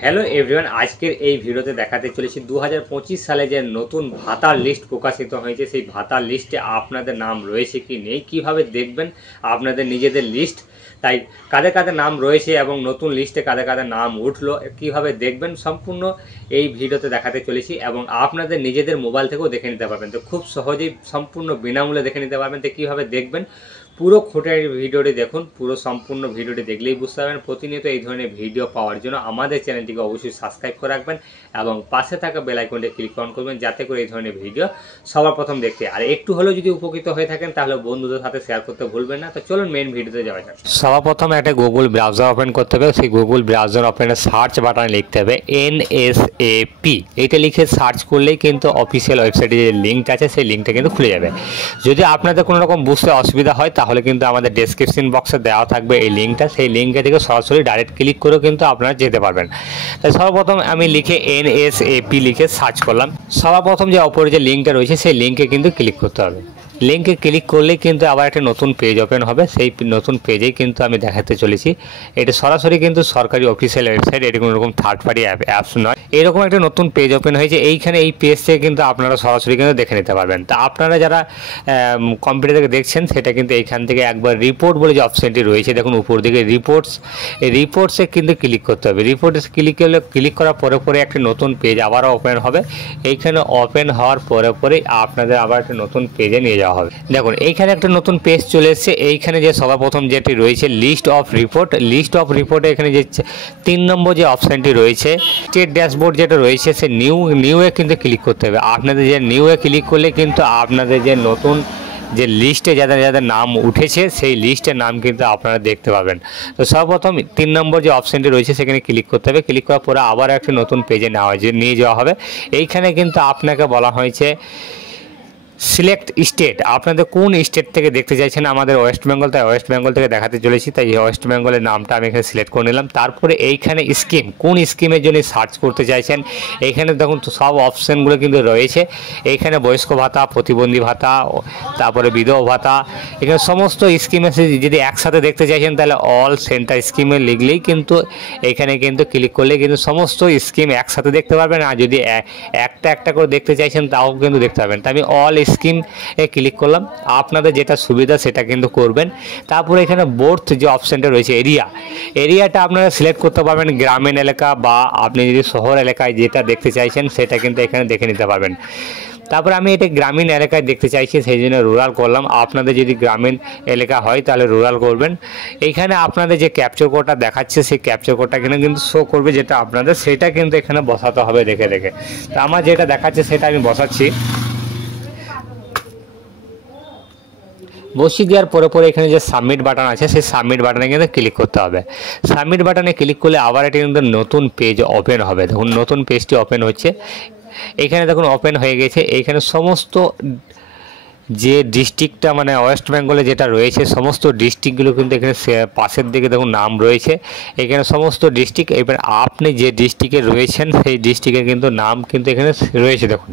Hello everyone, আজকের এই ভিডিওতে দেখাতে চলেছি 2025 সালে যে নতুন ভাতার লিস্ট প্রকাশিত হয়েছে সেই ভাতার লিস্টে আপনাদের নাম রয়েছে কি নেই, কিভাবে দেখবেন আপনাদের নিজেদের লিস্ট, তাই কাদের কাদের নাম রয়েছে এবং নতুন লিস্টে কাদের কাদের নাম উঠলো কিভাবে দেখবেন সম্পূর্ণ এই ভিডিওতে দেখাতে চলেছি এবং আপনাদের নিজেদের মোবাইল থেকেও দেখে নিতে পারবেন। তো খুব সহজেই সম্পূর্ণ বিনামূল্যে দেখে নিতে পারবেন। তো কীভাবে দেখবেন পুরো খুঁটির ভিডিওটি দেখুন, পুরো সম্পূর্ণ ভিডিওটি দেখলেই বুঝতে পারবেন। প্রতিনিয়ত এই ধরনের ভিডিও পাওয়ার জন্য আমাদের চ্যানেলটিকে অবশ্যই সাবস্ক্রাইব করে রাখবেন এবং পাশে থাকা বেল আইকনটি ক্লিক অন করবেন যাতে করে এই ধরনের ভিডিও সবার প্রথম দেখতে, আর একটু হলেও যদি উপকৃত হয়ে থাকেন তাহলে বন্ধুদের সাথে শেয়ার করতে ভুলবেন না। তো চলুন মেইন ভিডিওতে যাওয়া যাক। সবার প্রথম একটা গুগল ব্রাউজার ওপেন করতে হবে। সেই গুগল ব্রাউজার ওপেনে সার্চ বাটনে লিখতে হবে NSAP। এইটা লিখে সার্চ করলেই কিন্তু অফিসিয়াল ওয়েবসাইটে যে লিঙ্কটা আছে সেই লিঙ্কটা কিন্তু খুলে যাবে। যদি আপনাদের কোনো রকম বুঝতে অসুবিধা হয় তাহলে কিন্তু আমাদের ডেসক্রিপশন বক্সে দেওয়া থাকবে এই লিঙ্কটা, সেই লিঙ্কে থেকে সরাসরি ডাইরেক্ট ক্লিক করেও কিন্তু আপনারা যেতে পারবেন। তাই সর্বপ্রথম আমি লিখে NSAP লিখে সার্চ করলাম। সর্বপ্রথম যে অপরে যে লিঙ্কটা রয়েছে সেই লিঙ্কে কিন্তু ক্লিক করতে হবে। লিঙ্কে ক্লিক করলে কিন্তু আবার একটা নতুন পেজ ওপেন হবে। সেই নতুন পেজেই কিন্তু আমি দেখাতে চলেছি। এটা সরাসরি কিন্তু সরকারি অফিসিয়াল ওয়েবসাইট, এটি কোনো রকম থার্ড পার্টি অ্যাপস নয়। এরকম একটা নতুন পেজ ওপেন হয়েছে। এইখানে এই পেজ থেকে কিন্তু আপনারা সরাসরি কিন্তু দেখে নিতে পারবেন। তা আপনারা যারা কম্পিউটার থেকে দেখছেন সেটা কিন্তু এইখান থেকে একবার রিপোর্ট বলে যে অপশানটি রয়েছে দেখুন উপর দিকে রিপোর্টস, এই রিপোর্টসে কিন্তু ক্লিক করতে হবে। রিপোর্টস ক্লিক করার পরে একটা নতুন পেজ আবারও ওপেন হবে। এইখানে ওপেন হওয়ার পরে আপনাদের আবার একটা নতুন পেজে নিয়ে যাওয়া হবে। দেখুন এইখানে একটা নতুন পেজ চলে এসেছে। এইখানে যে সর্বপ্রথম যেটি রয়েছে লিস্ট অফ রিপোর্টে এখানে যে 3 নম্বর যে অপশানটি রয়েছে স্টেট ড্যাশবোর্ড যেটা রয়েছে সে নিউয়ে কিন্তু ক্লিক করতে হবে। আপনাদের যে নিউয়ে ক্লিক করলে কিন্তু আপনাদের যে নতুন যে লিস্টে যাদের যাদের নাম উঠেছে সেই লিস্টের নাম কিন্তু আপনারা দেখতে পাবেন। তো সর্বপ্রথম 3 নম্বর যে অপশানটি রয়েছে সেখানে ক্লিক করতে হবে। ক্লিক করার পরে আবার একটা নতুন পেজে নিয়ে যাওয়া হবে। এইখানে কিন্তু আপনাকে বলা হয়েছে সিলেক্ট স্টেট, আপনাদের কোন স্টেট থেকে দেখতে চাইছেন। আমাদের ওয়েস্ট বেঙ্গল, তাই ওয়েস্ট বেঙ্গল থেকে দেখাতে চলেছি, তাই ওয়েস্ট বেঙ্গলের নামটা আমি এখানে সিলেক্ট করে নিলাম। তারপরে এইখানে স্কিম, কোন স্কিমের জন্য সার্চ করতে চাইছেন। এইখানে দেখুন সব অপশানগুলো কিন্তু রয়েছে। এইখানে বয়স্ক ভাতা, প্রতিবন্ধী ভাতা, তারপরে বিধবা ভাতা, এখানে সমস্ত স্কিমে যদি একসাথে দেখতে চাইছেন তাহলে অল সেন্টার স্কিমে লিখলেই কিন্তু এখানে কিন্তু ক্লিক করলে কিন্তু সমস্ত স্কিম একসাথে দেখতে পারবেন। আর যদি একটা একটা করে দেখতে চাইছেন তাও কিন্তু দেখতে পাবেন। তাই আমি অল স্কিম ক্লিক করলাম। আপনাদের যেটা সুবিধা সেটা কিন্তু করবেন। তারপরে এখানে বোর্থ যে অপশানটা রয়েছে এরিয়াটা আপনারা সিলেক্ট করতে পারবেন, গ্রামীণ এলাকা বা আপনি যদি শহর এলাকায় যেটা দেখতে চাইছেন সেটা কিন্তু এখানে দেখে নিতে পারবেন। তারপরে আমি এটা গ্রামীণ এলাকায় দেখতে চাইছি সেই জন্য রুরাল করলাম। আপনাদের যদি গ্রামীণ এলাকা হয় তাহলে রুরাল করবেন। এইখানে আপনাদের যে ক্যাপচার কোডটা দেখাচ্ছে সেই ক্যাপচার কোডটা এখানে কিন্তু শো করবে, যেটা আপনাদের সেটা কিন্তু এখানে বসাতে হবে দেখে দেখে। তো আমার যেটা দেখাচ্ছে সেটা আমি বসাচ্ছি। বসিয়ে দেওয়ার পরে এখানে যে সাবমিট বাটন আছে সেই সাবমিট বাটনে কিন্তু ক্লিক করতে হবে। সাবমিট বাটনে ক্লিক করলে আবার এটি কিন্তু নতুন পেজ ওপেন হবে। দেখুন নতুন পেজটি ওপেন হচ্ছে। এখানে দেখুন ওপেন হয়ে গেছে। এইখানে সমস্ত যে ডিস্ট্রিক্টটা মানে ওয়েস্ট বেঙ্গলে যেটা রয়েছে সমস্ত ডিস্ট্রিক্টগুলো কিন্তু এখানে পাশের দিকে দেখুন নাম রয়েছে। এখানে সমস্ত ডিস্ট্রিক্ট, এবার আপনি যে ডিস্ট্রিক্টে রয়েছেন সেই ডিস্ট্রিক্টের কিন্তু নাম কিন্তু এখানে রয়েছে দেখুন।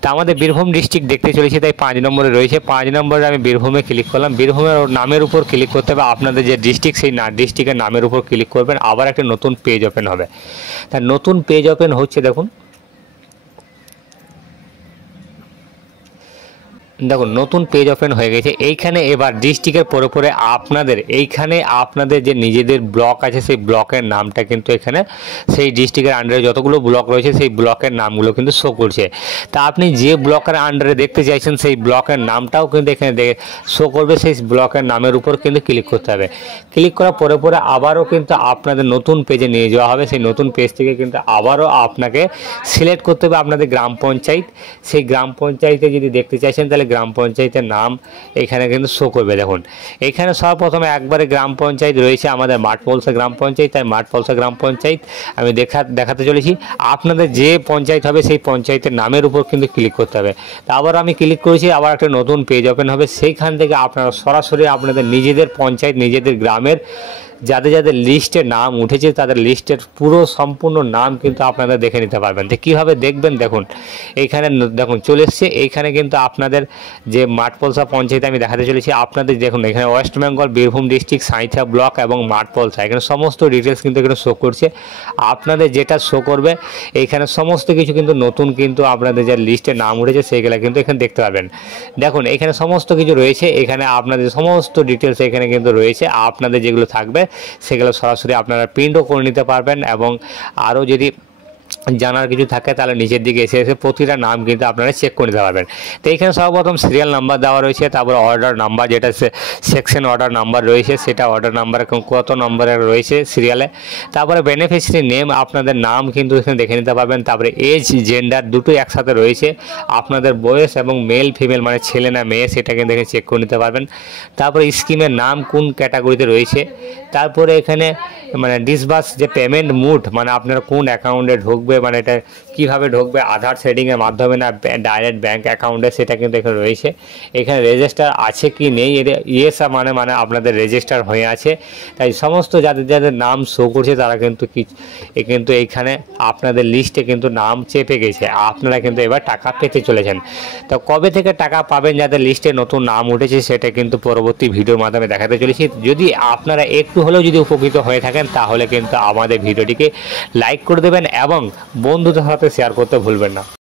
তা আমাদের বীরভূম ডিস্ট্রিক্ট দেখতে চলেছি, তাই 5 নম্বরে রয়েছে। 5 নম্বরে আমি বীরভূমে ক্লিক করলাম। বীরভূমের নামের উপর ক্লিক করতে হবে। আপনাদের যে ডিস্ট্রিক্ট সেই ডিস্ট্রিক্টের নামের উপর ক্লিক করবেন, আবার একটা নতুন পেজ ওপেন হবে। তা নতুন পেজ ওপেন হচ্ছে দেখুন। দেখুন নতুন পেজ ওপেন হয়ে গেছে। এইখানে এবার ডিস্ট্রিক্টের পরে এইখানে আপনাদের যে নিজেদের ব্লক আছে সেই ব্লকের নামটা কিন্তু এখানে সেই ডিস্ট্রিক্টের আন্ডারে যতগুলো ব্লক রয়েছে সেই ব্লকের নামগুলো কিন্তু শো করছে। তা আপনি যে ব্লকের আন্ডারে দেখতে চাইছেন সেই ব্লকের নামটাও কিন্তু এখানে শো করবে। সেই ব্লকের নামের উপর কিন্তু ক্লিক করতে হবে। ক্লিক করার পরে আবারও কিন্তু আপনাদের নতুন পেজে নিয়ে যাওয়া হবে। সেই নতুন পেজ থেকে কিন্তু আবারও আপনাকে সিলেক্ট করতে হবে আপনাদের গ্রাম পঞ্চায়েত। সেই গ্রাম পঞ্চায়েতে যদি দেখতে চাইছেন তাহলে গ্রাম পঞ্চায়েতের নাম এখানে কিন্তু শো করবে। দেখুন এখানে সর্বপ্রথমে একবারে গ্রাম পঞ্চায়েত রয়েছে আমাদের মাঠপলসা গ্রাম পঞ্চায়েত, তাই মাঠপলসা গ্রাম পঞ্চায়েত আমি দেখাতে চলেছি। আপনাদের যে পঞ্চায়েত হবে সেই পঞ্চায়েতের নামের উপর কিন্তু ক্লিক করতে হবে। তা আবার আমি ক্লিক করেছি, আবার একটা নতুন পেজ ওপেন হবে। সেইখান থেকে আপনারা সরাসরি আপনাদের নিজেদের পঞ্চায়েত নিজেদের গ্রামের যাদের যাদের লিস্টে নাম উঠেছে তাদের লিস্টের পুরো সম্পূর্ণ নাম কিন্তু আপনারা দেখে নিতে পারবেন। তো কীভাবে দেখবেন দেখুন, এইখানে দেখুন চলে এসছে। এইখানে কিন্তু আপনাদের যে মাঠপলসা পঞ্চায়েত আমি দেখাতে চলেছি আপনাদের, দেখুন এখানে West Bengal, Birbhum district, Sainthia block এবং মাঠপলসা, এখানে সমস্ত ডিটেলস কিন্তু এখানে শো করছে। আপনাদের যেটা শো করবে এইখানে সমস্ত কিছু কিন্তু নতুন কিন্তু আপনাদের যে লিস্টে নাম উঠেছে সেইগুলো কিন্তু এখানে দেখতে পাবেন। দেখুন এখানে সমস্ত কিছু রয়েছে, এখানে আপনাদের সমস্ত ডিটেলস এখানে কিন্তু রয়েছে। আপনাদের যেগুলো থাকবে সেগুলো সরাসরি আপনারা প্রিন্টও করে নিতে পারবেন, এবং আরও যদি জানার কিছু থাকে তাহলে নিচের দিকে এসে এসে প্রতিটা নাম কিন্তু আপনারা চেক করে নিতে পারবেন। তো এইখানে সর্বপ্রথম সিরিয়াল নাম্বার দেওয়া রয়েছে, তারপর অর্ডার নাম্বার যেটা সেকশন অর্ডার নাম্বার রয়েছে সেটা অর্ডার নাম্বার কত নম্বরে রয়েছে সিরিয়ালে, তারপরে বেনিফিশিয়ারি নেম আপনাদের নাম কিন্তু এখানে দেখে নিতে পারবেন, তারপরে এজ জেন্ডার দুটোই একসাথে রয়েছে, আপনাদের বয়স এবং মেল ফিমেল মানে ছেলে না মেয়ে সেটা কিন্তু এখানে চেক করে নিতে পারবেন। তারপরে স্কিমের নাম কোন ক্যাটাগরিতে রয়েছে, তারপরে এখানে মানে ডিসবার্স যে পেমেন্ট মুড মানে আপনারা কোন অ্যাকাউন্টে ঢুকবে, মানে এটা কীভাবে ঢুকবে, আধার সেটিংয়ের মাধ্যমে না ডাইরেক্ট ব্যাঙ্ক অ্যাকাউন্টে, সেটা কিন্তু এখানে রয়েছে। এখানে রেজিস্টার আছে কি নেই, এটা ইয়েস মানে আপনাদের রেজিস্টার হয়ে আছে। তাই সমস্ত যাদের যাদের নাম শো করছে তারা কিন্তু এইখানে আপনাদের লিস্টে কিন্তু নাম চেপে গেছে, আপনারা কিন্তু এবার টাকা পেতে চলেছেন। তো কবে থেকে টাকা পাবেন যাদের লিস্টে নতুন নাম উঠেছে সেটা কিন্তু পরবর্তী ভিডিওর মাধ্যমে দেখাতে চলেছি। যদি আপনারা একটু হলেও যদি উপকৃত হয়ে থাকেন তাহলে কিন্তু আমাদের ভিডিওটিকে লাইক করে দেবেন এবং বন্ধুদের সাথে শেয়ার করতে ভুলবেন না।